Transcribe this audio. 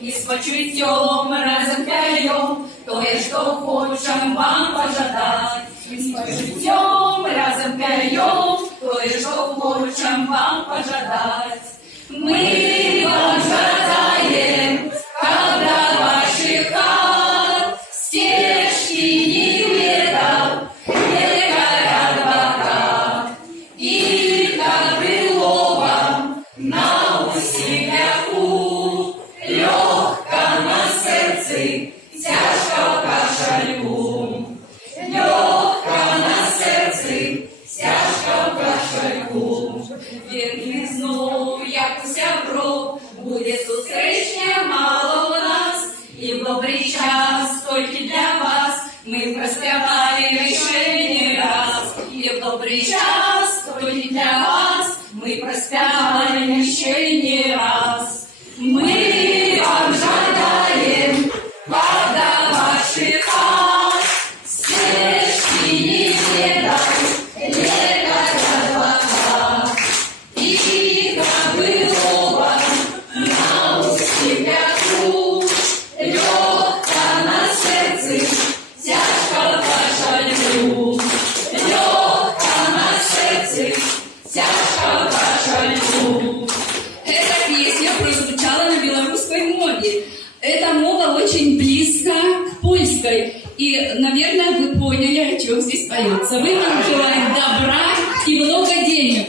і з почуттям разом п'єм, тое, що хочем вам пожадать. І з почуттям разом п'єм, тое, що хочем вам пожадать. Мы вам жадаем, когда ваших хат стежки не ведал, не горят бока, и как было вам на усіляку, легко на серці, тяжко кашельку, легко на серці, тяжко кашельку. Вірний знов, як уся кров, буде зустрічня мало в нас, і в добрий час тільки для вас ми проспіваємо ще не раз. І в добрий час тільки для вас ми проспіваємо ще не раз. Ми вам жадаємо, когда ваших хат стежки не ведать, не горят бока. И как было вам на усіляку, легко на серці, тяжко кашельку, легко на серці, тяжко кашельку. Эта песня прозвучала на белорусской мове. Эта мова очень близка к польской. И, наверное, вы поняли, о чем здесь поется. Мы вам желаем добра и много денег.